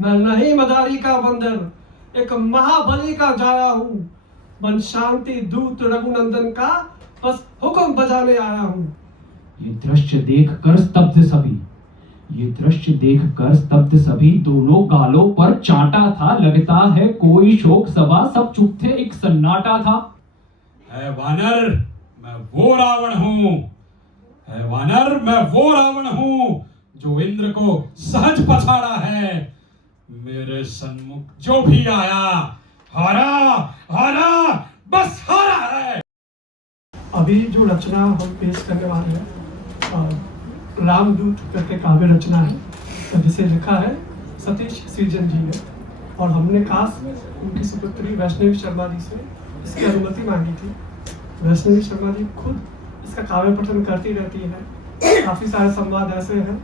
मैं नहीं मदारी का बंदर, एक महाबली का जाया हूँ। मन शांति दूत रघुनंदन का बस हुक्म बजाने आया हूँ। ये दृश्य देखकर स्तब्ध सभी दोनों गालों पर चाटा था। लगता है कोई शोक सभा, सब चुप थे, एक सन्नाटा था। है वानर, मैं वो रावण हूँ। है वानर, मैं वो रावण हूँ जो इंद्र को सहज पछाड़ा है। मेरे सन्मुख जो भी आया, हारा हारा, बस हारा है। अभी जो रचना हम पेश करने वाले हैं, रामदूत करके काव्य रचना है, जिसे लिखा है सतीश सृजन जी ने। और हमने खास उनकी सुपुत्री वैष्णवी शर्मा जी से इसकी अनुमति मांगी थी। वैष्णवी शर्मा जी खुद इसका काव्य पठन करती रहती है। काफ़ी सारे संवाद ऐसे हैं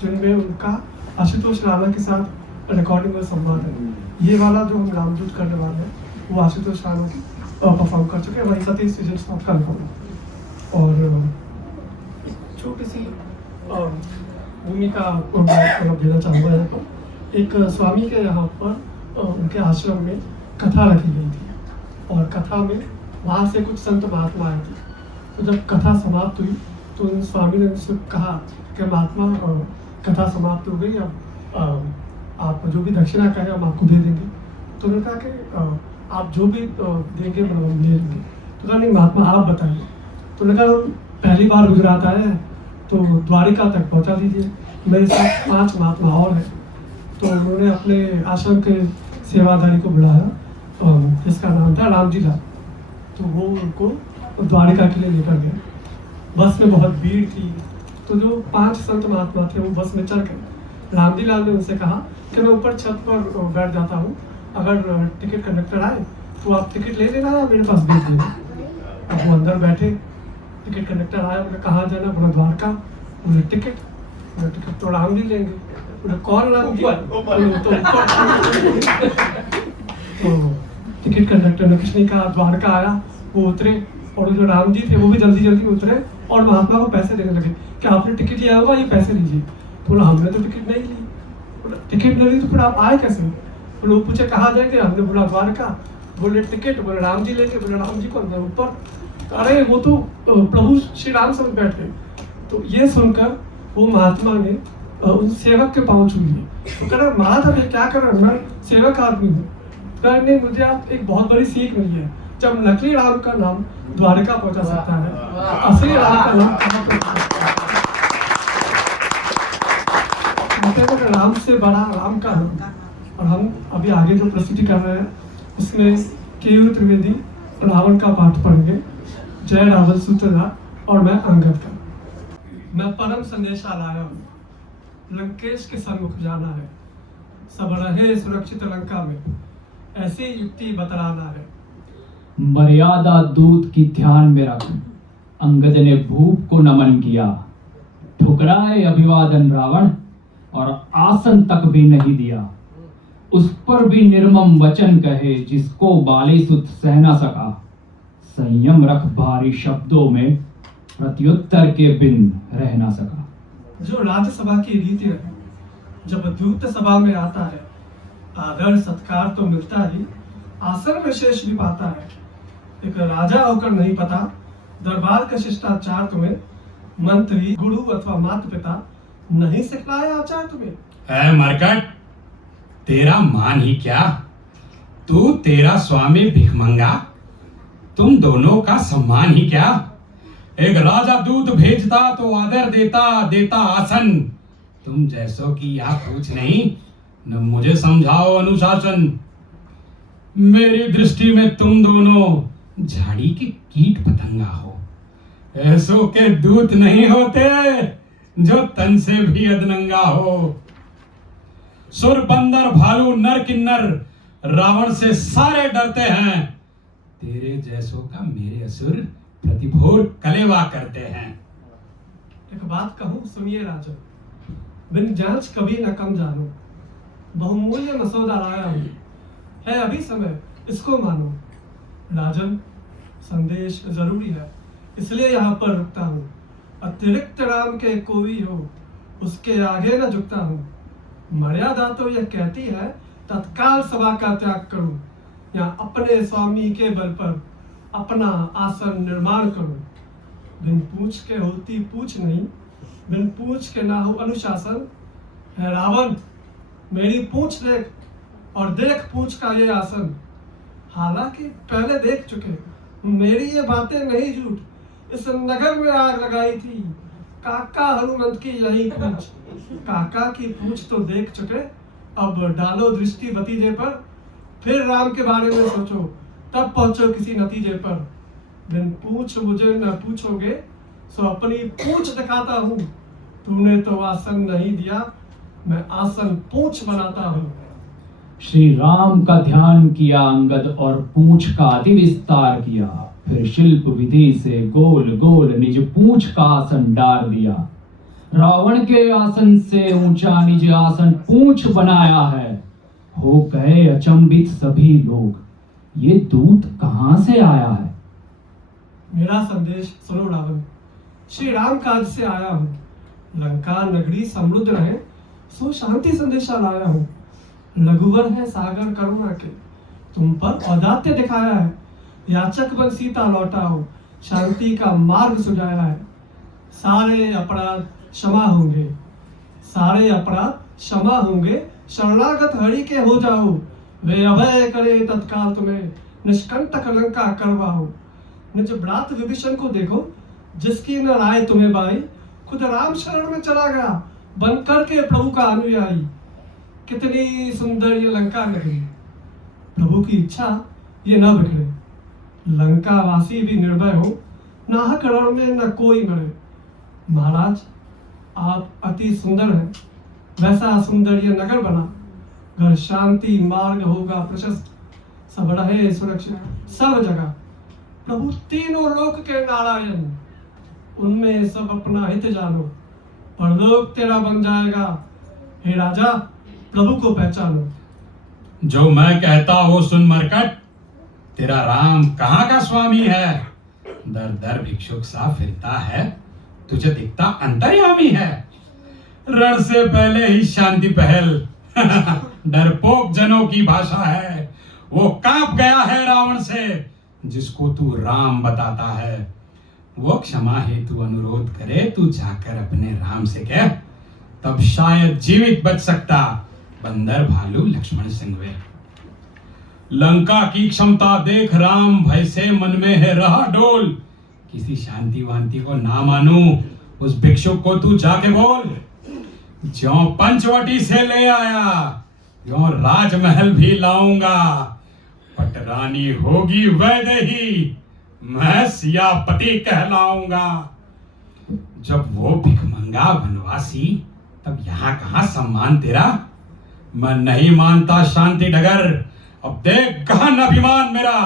जिनमें उनका आशुतोष राणा के साथ रिकॉर्डिंग और संवाद है। ये वाला जो हम रामदूत करने वाले हैं वो आशुतोष राणा की परफॉर्म कर चुके हैं, वही सतीश सृजन साहब का रिकॉर्डिंग। और छोटी सी भूमिका देना चाहूँगा यहाँ पर। एक स्वामी के यहाँ पर उनके आश्रम में कथा रखी गई थी और कथा में वहाँ से कुछ संत महात्मा आए थे। तो जब कथा समाप्त हुई तो उन स्वामी ने उनसे कहा कि महात्मा कथा समाप्त हो गई, अब आप जो भी दक्षिणा कहें हम आपको दे देंगे। तो उन्होंने कहा कि आप जो भी देंगे मतलब हम ले लेंगे। तो कहा नहीं महात्मा आप बताइए। तो उन्होंने कहा पहली बार गुजरात आए हैं तो द्वारिका तक पहुंचा दीजिए, मेरे साथ 5 महात्मा और हैं। तो उन्होंने अपने आश्रम के सेवाधारी को बुलाया जिसका नाम था राम जी लाल। तो वो उनको द्वारिका के लिए लेकर गए। बस में बहुत भीड़ थी, तो जो 5 संत महात्मा थे वो बस में चढ़ गए। राम जी लाल ने उनसे कहा कि मैं ऊपर छत पर बैठ जाता हूँ, अगर टिकट कंडक्टर आए तो आप टिकट ले लेना या मेरे पास भेज देना। अब वो अंदर बैठे, टिकट कंडक्टर आया, बोले कहाँ जाना, बोला द्वारका। बोले टिकट तो राम जी लेंगे। बोले कौन राम जी? तो टिकट कंडक्टर ने कुछ नहीं कहा, द्वारका आया, वो उतरे और जो राम जी थे वो भी जल्दी जल्दी उतरे और महात्मा को पैसे देने लगे कि आपने टिकट लिया होगा, ये पैसे लीजिए। तो बोला हमने तो टिकट नहीं ली। बोला टिकट नहीं ली तो फिर आप आए कैसे? बोले वो पूछे कहाँ जाएंगे, हमने बोला द्वारका। बोले टिकट, बोले राम जी लेंगे। बोले राम जी को अंदर ऊपर, अरे वो तो प्रभु श्री राम सब बैठ गए। तो ये सुनकर वो महात्मा ने उस सेवक के पाँव छू लिए। तो कह रहा महात्मा ये क्या कर रहे हैं, मैं सेवक आदमी हूँ। नहीं, मुझे आप एक बहुत बड़ी सीख मिली है, जब नकली राम का नाम द्वारका पहुंचा सकता है, असली राम का नाम कहाँ पहुंचा सकता है? राम से बड़ा राम का नाम। और हम अभी आगे जो प्रस्तुति कर रहे हैं उसमें केयू त्रिवेदी रावण का पाठ पढ़ेंगे, जय रावण सूत्रधार और मैं अंगद का। मैं परम संदेशा लाया हूँ, लंकेश के सन्मुख जाना है, सब रहे सुरक्षित लंका में, ऐसी युक्ति बतलाना है। मर्यादा दूत की ध्यान में रख, अंगद ने भूप को नमन किया। ठुकराए अभिवादन रावण और आसन तक भी नहीं दिया। उस पर भी निर्मम वचन कहे जिसको बालीसुत सह न सका। संयम रख भारी शब्दों में, प्रत्युत्तर के बिन रह न सका। जो राज्यसभा की रीति है, जब दूत सभा में आता है, आदर सत्कार तो मिलता ही, आसन में शेष भी पाता है। एक राजा होकर नहीं पता दरबार का शिष्टाचार तुम्हें, मंत्री गुरु अथवा माता पिता नहीं सिखलाए आचार तुम्हें। है मरकट, तेरा मान ही क्या, तू तेरा स्वामी भिखमंगा, तुम दोनों का सम्मान ही क्या। एक राजा दूत भेजता तो आदर देता आसन, तुम जैसों की यह पूछ नहीं, न मुझे समझाओ अनुशासन। मेरी दृष्टि में तुम दोनों झाड़ी के कीट पतंगा हो, ऐसों के दूत नहीं होते जो तन से भी अदनंगा हो। सुर बंदर भालू नर किन्नर रावण से सारे डरते हैं, तेरे जैसों का मेरे असुर प्रतिभोर कलेवा करते हैं। एक बात कहूं सुनिए राजन, बिन जांच कभी न कम जानो, बहुमूल्य मसौदा लाया हूं, है अभी समय इसको मानो। राजन संदेश जरूरी है, इसलिए यहाँ पर रुकता हूँ। अतिरिक्त राम के कोई हो, उसके आगे न झुकता हूँ। मर्यादा तो यह कहती है तत्काल सभा का त्याग करो या अपने स्वामी के बल पर अपना आसन निर्माण करो। बिन पूछ के होती पूछ नहीं, बिन पूछ के ना हो अनुशासन। है रावण, मेरी पूछ देख और देख पूछ का ये आसन। हालांकि पहले देख चुके, मेरी ये बातें नहीं झूठ। इस नगर में आग लगाई थी काका हनुमंत की यही पूछ। काका की पूछ तो देख चुके, अब डालो दृष्टि भतीजे पर। फिर राम के बारे में सोचो, तब पहुंचो किसी नतीजे पर। बिन पूछ मुझे न पूछोगे, सो अपनी पूछ दिखाता हूँ। तूने तो आसन नहीं दिया, मैं आसन पूछ बनाता हूँ। श्री राम का ध्यान किया अंगद और पूंछ का अति विस्तार किया। फिर शिल्प विधि से गोल गोल निज पूंछ का आसन डाल दिया। रावण के आसन से ऊंचा निज आसन पूंछ बनाया है। हो गए अचंभित सभी लोग, ये दूत कहां से आया है? मेरा संदेश सुनो रावण, श्री राम काज से आया हूँ। लंका नगरी समृद्ध रहे, सो शांति संदेशा लाया हूँ। लघुवर है सागर करुणा के, तुम पर औदात्य दिखाया है। याचक बन सीता लौटा हो, शांति का मार्ग सुझाया है। सारे अपराध क्षमा होंगे, सारे अपराध क्षमा होंगे। शरणागत हरि के हो जाओ, वे अभय करे तत्काल तुम्हें निष्कंटक लंका करवाओ। निज भ्रात विभीषण को देखो, जिसकी न राय तुम्हें बाई। खुद राम शरण में चला गया, बनकर के प्रभु का अनुयायी। कितनी सुंदर ये लंका नगरी, प्रभु की इच्छा ये न बिगड़े। लंका वासी भी निर्भय हो, नाहक रण में न कोई मरे। महाराज, आप अति सुंदर हैं, वैसा सुंदर ये नगर बना। घर शांति मार्ग होगा प्रशस्त, सब रहे सुरक्षित सब जगह। प्रभु तीनों लोक के नारायण, उनमें सब अपना हित जानो। परलोक तेरा बन जाएगा, हे राजा प्रभु को पहचानो। जो मैं कहता हो सुन मरकट, तेरा राम कहाँ का स्वामी है? दर दर भिक्षुक सा फिरता है, तुझे दिखता अंतर्यामी है। रण से पहले ही शांति पहल डरपोक जनों की भाषा है। वो कांप गया है रावण से, जिसको तू राम बताता है। वो क्षमा हेतु अनुरोध करे, तू जाकर अपने राम से कह, तब शायद जीवित बच सकता बंदर भालू लक्ष्मण सिंह वे। लंका की क्षमता देख राम भय से मन में है रहा डोल। किसी शांति वांति को ना मानू, उस भिक्षुक को तू जाके बोल। ज्यों पंचवटी से ले आया, ज्यों राजमहल भी लाऊंगा। पटरानी होगी वैदेही, मैं सियापति कहलाऊंगा। जब वो भिखमंगा वनवासी, तब यहाँ कहाँ सम्मान तेरा? मैं नहीं मानता शांति डगर, अब देख गहन अभिमान मेरा।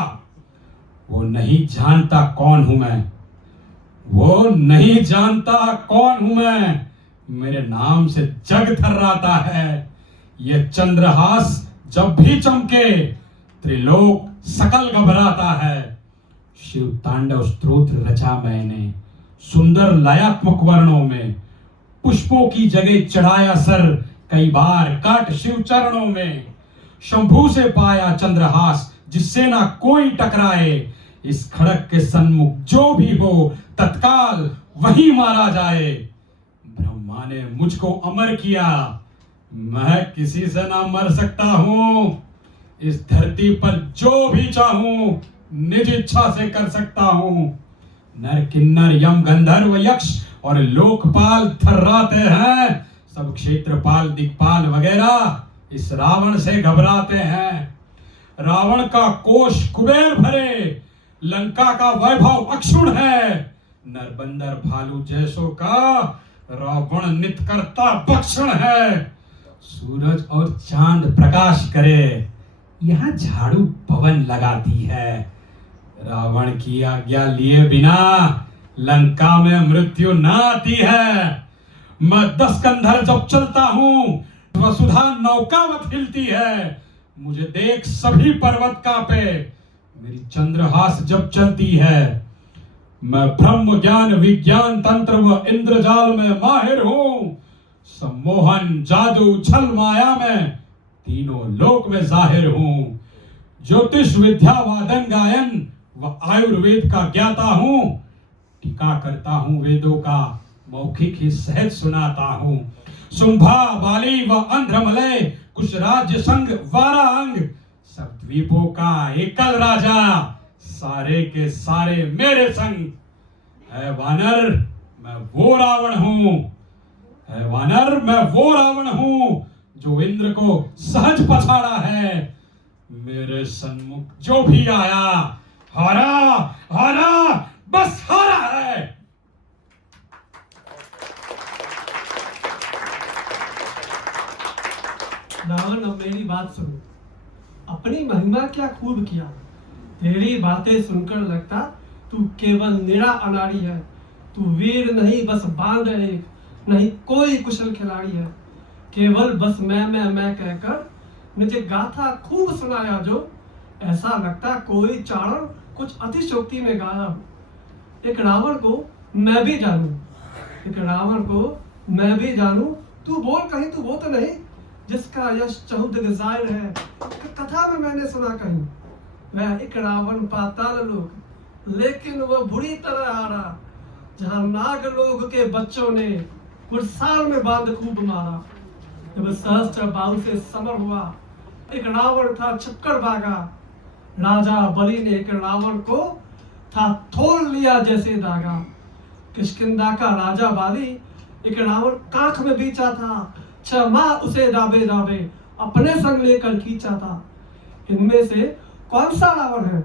वो नहीं जानता कौन हूं मैं, वो नहीं जानता कौन हूं मैं। मेरे नाम से जग थर्राता है। ये चंद्रहास जब भी चमके, त्रिलोक सकल घबराता है। शिव तांडव स्तोत्र रचा मैंने सुंदर लयात्मक वर्णों में। पुष्पों की जगह चढ़ाया सर, कई बार काट शिव चरणों में। शंभू से पाया चंद्रहास, जिससे ना कोई टकराए। इस खड़क के सन्मुख जो भी हो, तत्काल वही मारा जाए। ब्रह्मा ने मुझको अमर किया, मैं किसी से ना मर सकता हूं। इस धरती पर जो भी चाहूं, निज इच्छा से कर सकता हूं। नर किन्नर यम गंधर्व यक्ष और लोकपाल थर्राते हैं। सब क्षेत्रपाल दिक्पाल वगैरह इस रावण से घबराते हैं। रावण का कोष कुबेर भरे, लंका का वैभव अक्षुण है। नरबंदर भालू जैसों का रावण नित करता भक्षण है। सूरज और चांद प्रकाश करे, यहाँ झाड़ू पवन लगाती है। रावण की आज्ञा लिए बिना लंका में मृत्यु न आती है। मैं 10 कंधर जब चलता हूँ, वसुधा नौकावत हिलती है। मुझे देख सभी पर्वत कांपे, मेरी चंद्रहास जब चलती है। मैं ब्रह्म ज्ञान विज्ञान तंत्र व इंद्रजाल में माहिर हूँ। सम्मोहन, जादू, छल, माया में तीनों लोक में जाहिर हूं। ज्योतिष विद्या, वादन, गायन व आयुर्वेद का ज्ञाता हूं। टीका करता हूं वेदों का, मौखिक ही सहज सुनाता हूं। शुंभा, बाली व अंध्रमलय, कुश राज्य संग, 12 अंग, सब द्वीपों का एकल राजा, सारे के सारे मेरे संग। है वानर, मैं वो रावण हूं। है वानर, मैं वो रावण हूं जो इंद्र को सहज पछाड़ा है। मेरे सन्मुख जो भी आया, हारा, हारा, बस हारा है। रावण, अब मेरी बात सुनो। अपनी महिमा क्या खूब किया। तेरी बातें सुनकर लगता तू केवल निरा अनाड़ी है। तू वीर नहीं, बस बांध एक, नहीं कोई कुशल खिलाड़ी है। केवल बस मैं कहकर मुझे गाथा खूब सुनाया जो, ऐसा लगता कोई चारण कुछ अतिशोक्ति में गाया हो। एक रावण को मैं भी जानूं, एक रावण को मैं भी जानूं। तू बोल कहीं, तू वो तो नहीं जिसका यश चहुदिग जाहिर है। कथा में मैंने सुना कहीं, वह एक रावण पाताल लोक, लेकिन वो बुरी तरह हारा। जहां नाग लोग के बच्चों ने गुरसाल में बांध खूब मारा। जब सहस्त्र बाहु से समर हुआ, एक रावण था छिपकर भागा। राजा बलि ने एक रावण को था थोल लिया जैसे दागा। किष्किंधा का राजा बाली एक रावण कांख में बीचा था। 6 माह उसे दाबे दाबे अपने संग लेकर खींचा था। इनमें से कौन सा रावण है?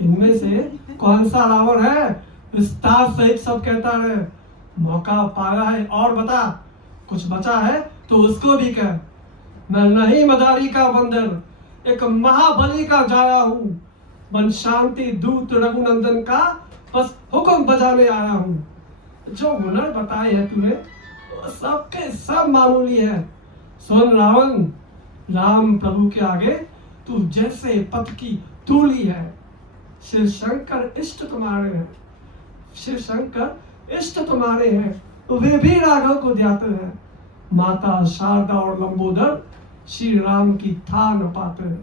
इनमें से कौन सा रावण है? विस्तार सहित सब कहता है। मौका पाया है और बता, कुछ बचा है तो उसको भी कह। मैं नहीं मदारी का बंदर, एक महाबली का जाया हूँ। मन शांति दूत रघुनंदन का बस हुक्म बजाने आया हूँ। जो हुनर बताए है तूने वो सबके सब मामूली है। सुन रावण, राम प्रभु के आगे तू जैसे पथ की धूली है। शिव शंकर इष्ट तुम्हारे हैं, शिव शंकर इष्ट तुम्हारे हैं, तो वे भी राघव को ध्याते हैं। माता शारदा और लंबोदर श्री राम की था न पाते हैं।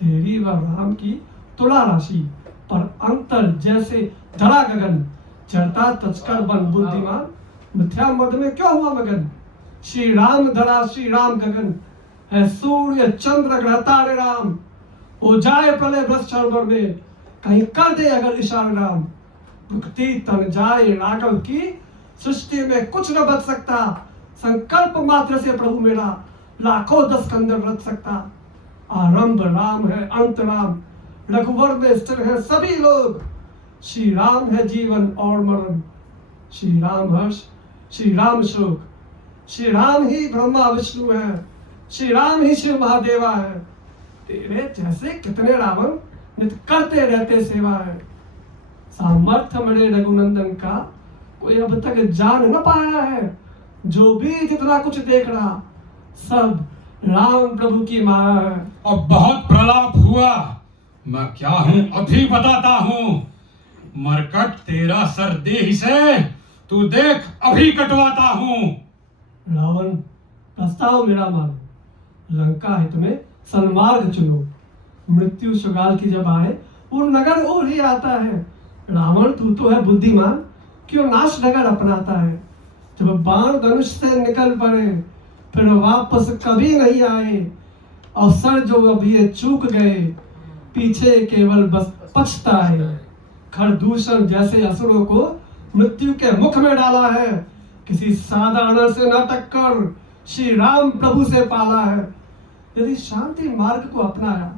तेरी व राम की तुला राशि पर अंतर जैसे धरा गगन। चढ़ता तचकर बन बुद्धिमान, मिथ्या मद में क्यों हुआ मगन। श्री राम धरा श्री राम गगन, है सूर्य चंद्र ग्रह तारे राम। हो जाए प्रलय भ्रष्ट सरोवर में, कहीं कर दे अगर इशारा राम। भुक्ति तन जाए राघव की, सृष्टि में कुछ न बच सकता। संकल्प मात्र से प्रभु मेरा लाखों 10 कंदर रच सकता। आरंभ राम है, अंत राम, रघुवर में स्थिर है सभी लोग। श्री राम है जीवन और मरण, श्री राम हर्ष, श्री राम शोक। श्री राम ही ब्रह्मा विष्णु है, श्री राम ही शिव महादेवा है। तेरे जैसे कितने रावण नित करते रहते सेवा है। सामर्थ्य मेरे रघुनंदन का कोई अब तक जान न पाया है। जो भी जितना कुछ देख रहा सब राम प्रभु की माया है। और बहुत प्रलाप हुआ, मैं क्या हूं अभी बताता हूं। मरकट तेरा सर देह से, तू देख अभी कटवाता हूं। रावण, प्रस्ताव मेरा मानो। लंका हित में सन्मार्ग चुनो। मृत्यु सुगाल की जब आए वो नगर और ही आता है। रावण, तू तो है बुद्धिमान, क्यों नाश नगर अपनाता है। जब बाण धनुष से निकल पड़े फिर वापस कभी नहीं आए। अवसर जो अब ये चूक गए, पीछे केवल बस पछताए। खरदूषण जैसे असुरों को मृत्यु के मुख में डाला है। किसी साधारण से न टक्कर श्री राम प्रभु से पाला है। यदि शांति मार्ग को अपनाया,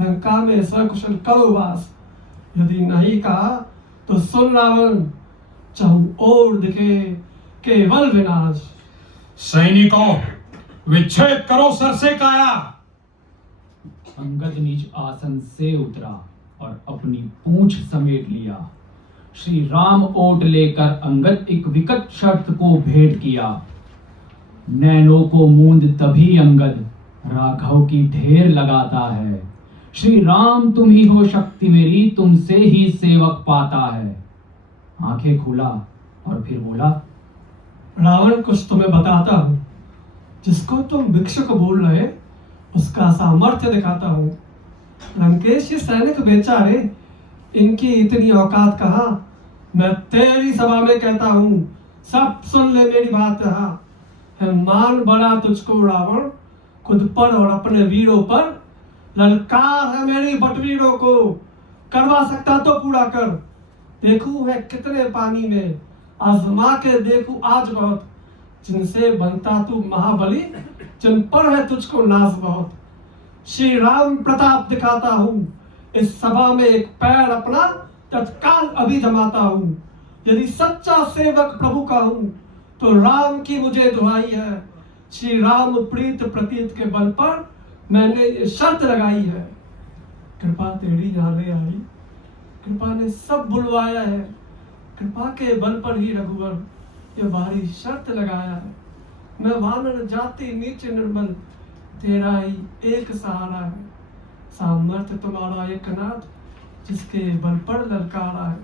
लंका में सकुशल करो वास। यदि नहीं कहा तो सुन रावण, चाहूं और दिखे केवल विनाश। सैनिकों, विच्छेद करो सर से काया। अंगद निज आसन से उतरा और अपनी पूंछ समेट लिया। श्री राम ओट लेकर अंगद एक विकट शर्त को भेंट किया। नैनों को मूंद तभी अंगद राघव की ढेर लगाता है। श्री राम तुम ही हो शक्ति मेरी, तुमसे ही सेवक पाता है। आंखें खोला और फिर बोला, रावण कुछ तुम्हें बताता हूँ। जिसको तुम भिक्षुक बोल रहे उसका सामर्थ्य दिखाता हूँ। लंकेश सैनिक बेचारे, इनकी इतनी औकात कहाँ। मैं तेरी सभा में कहता हूँ, सब सुन ले मेरी बात। यहाँ है मान बड़ा तुझको रावण, खुद पर और अपने वीरों पर। ललकार है मेरी बटवीरों को, करवा सकता तो पूरा कर। देखूं है कितने पानी में, आजमा के देखूं आज बहुत। जिनसे बनता तू महाबली, जिन पर है तुझको नाज बहुत। श्री राम प्रताप दिखाता हूँ, इस सभा में एक पैर अपना तत्काल अभी जमाता हूँ। यदि सच्चा सेवक प्रभु का हूँ तो राम की मुझे दुहाई है। श्री राम प्रीत प्रतीत के बल पर मैंने ये शर्त लगाई है। कृपा तेरी यादें आई, कृपा ने सब बुलवाया है। कृपा के बल पर ही रघुवर ये भारी शर्त लगाया है। मैं वानर जाति नीचे निर्मल, तेरा ही एक सहारा है। सामर्थ्य तुम्हारा एक नाथ, जिसके बल पर ललकारा है।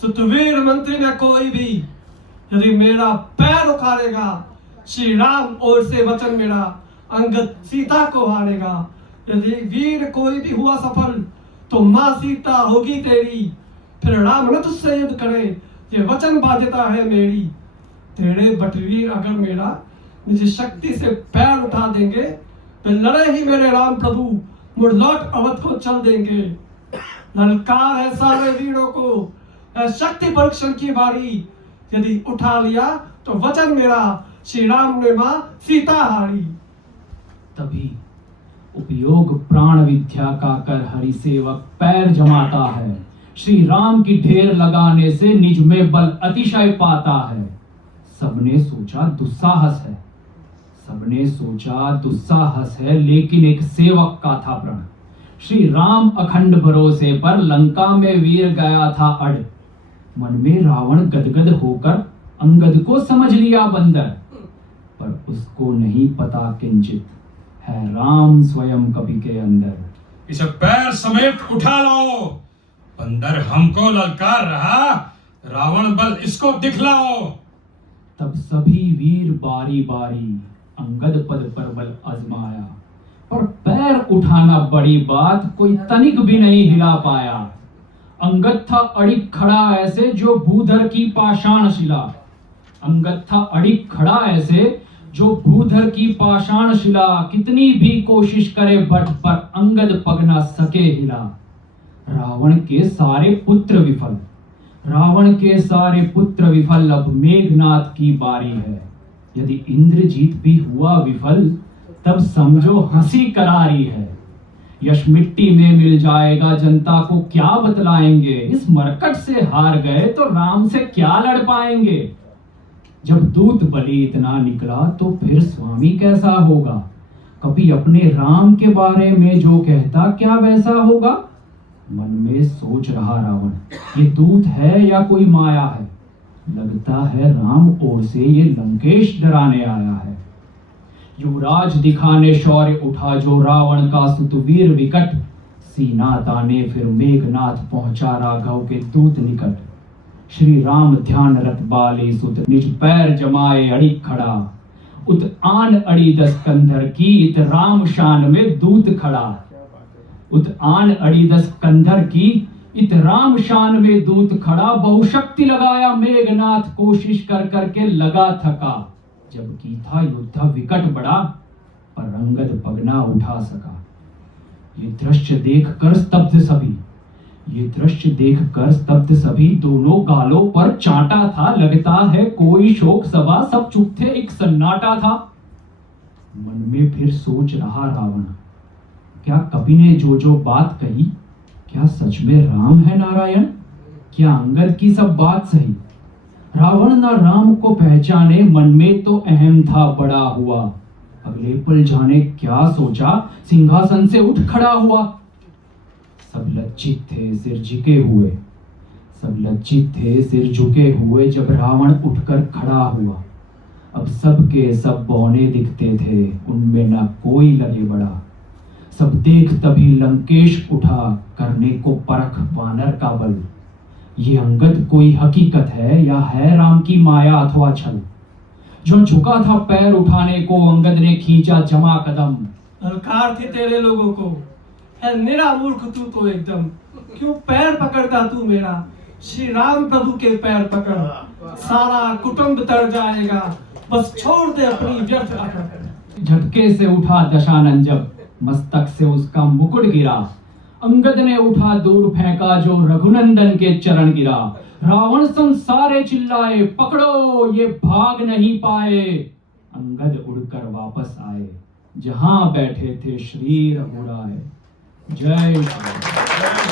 सुतवीर मंत्री में कोई भी यदि मेरा पैर उखाड़ेगा, श्री राम ओर से वचन मेरा, अंगद सीता को हारेगा। यदि वीर कोई भी हुआ सफल, तो माँ सीता होगी तेरी। फिर राम न तुझसे युद्ध करे, ये वचन बाध्यता है मेरी। तेरे बटवीर अगर मेरा निज शक्ति से पैर उठा देंगे, तो लड़े ही मेरे राम प्रभु, मुड़ लौट अवध को चल देंगे। ललकार है सारे वीरों को, शक्ति परीक्षण की बारी। यदि उठा लिया तो वचन मेरा, श्री राम ने मां सीता हारी। तभी उपयोग प्राण विद्या का कर हरि सेवक पैर जमाता है। श्री राम की ढेर लगाने से निज में बल अतिशय पाता है। सबने सोचा दुस्साहस है, सबने सोचा दुस्साहस है, लेकिन एक सेवक का था प्रण। श्री राम अखंड भरोसे पर लंका में वीर गया था अड़। मन में रावण गदगद होकर अंगद को समझ लिया बंदर, पर उसको नहीं पता किंचित है राम स्वयं कवि के अंदर। इसे पैर समेत उठा लाओ, बंदर हमको ललकार रहा, रावण बल इसको दिखलाओ। तब सभी वीर बारी बारी अंगद पद पर बल आजमाया, पर पैर उठाना बड़ी बात, कोई तनिक भी नहीं हिला पाया। अंगद था अड़िग खड़ा ऐसे जो भूधर की पाषाण शिला। अंगद था अड़िग खड़ा ऐसे जो भूधर की पाषाण शिला। कितनी भी कोशिश करे भट, पर अंगद पग न सके हिला। रावण के सारे पुत्र विफल, रावण के सारे पुत्र विफल। अब मेघनाथ की बारी है। यदि इंद्रजीत भी हुआ विफल, तब समझो हंसी करारी है। यश मिट्टी में मिल जाएगा, जनता को क्या बतलाएंगे। इस मरकट से हार गए तो राम से क्या लड़ पाएंगे। जब दूत बलि इतना निकला तो फिर स्वामी कैसा होगा। कभी अपने राम के बारे में जो कहता, क्या वैसा होगा। मन में सोच रहा रावण, ये दूत है या कोई माया है। लगता है राम ओर से ये लंकेश डराने आया है। युवराज दिखाने शौर्य उठा जो रावण का सुतवीर विकट। सीना ताने फिर मेघनाथ पहुंचा राघव के दूत निकट। श्री राम ध्यान रत बाले सुत, निज पैर जमाए अड़िग खड़ा। उत आन अड़ी दस कंधर की, इत राम शान में दूत खड़ा। उत आन अड़ी दस कंधर की, इत राम शान में दूत खड़ा। बहुशक्ति लगाया मेघनाथ, कोशिश कर करके लगा थका। जब की था युद्ध विकट बड़ा, पर अंगद पग ना उठा सका। ये दृश्य देखकर स्तब्ध सभी, ये दृश्य देखकर स्तब्ध सभी। दोनों गालों पर चांटा था, लगता है कोई शोक सभा। सब चुप थे, एक सन्नाटा था। मन में फिर सोच रहा रावण, क्या कवि ने जो जो बात कही, क्या सच में राम है नारायण। क्या अंगद की सब बात सही। रावण ना राम को पहचाने, मन में तो अहम था बड़ा हुआ। अगले पल जाने क्या सोचा, सिंहासन से उठ खड़ा हुआ। सब लज्जित थे सिर झुके हुए, सब लज्जित थे सिर झुके हुए। जब रावण उठकर खड़ा हुआ, अब सबके सब बौने दिखते थे, उनमें ना कोई लगे बड़ा। सब देख तभी लंकेश उठा, करने को परख वानर का बल। ये अंगद कोई हकीकत है या है राम की माया अथवा छल। जो झुका था पैर उठाने को, अंगद ने खींचा जमा कदम। ललकार थी तेरे लोगों को, है निरा मूर्ख तू तो एकदम। क्यों पैर पकड़ता तू मेरा, श्री राम प्रभु के पैर पकड़। सारा कुटुंब तर जाएगा, बस छोड़ दे अपनी व्यर्थ अकड़। झटके से उठा दशानन जब, मस्तक से उसका मुकुट गिरा। अंगद ने उठा दूर फेंका, जो रघुनंदन के चरण गिरा। रावण संसारे चिल्लाए, पकड़ो ये भाग नहीं पाए। अंगद उड़कर वापस आए, जहां बैठे थे श्री रघुराय। जय श्री राम।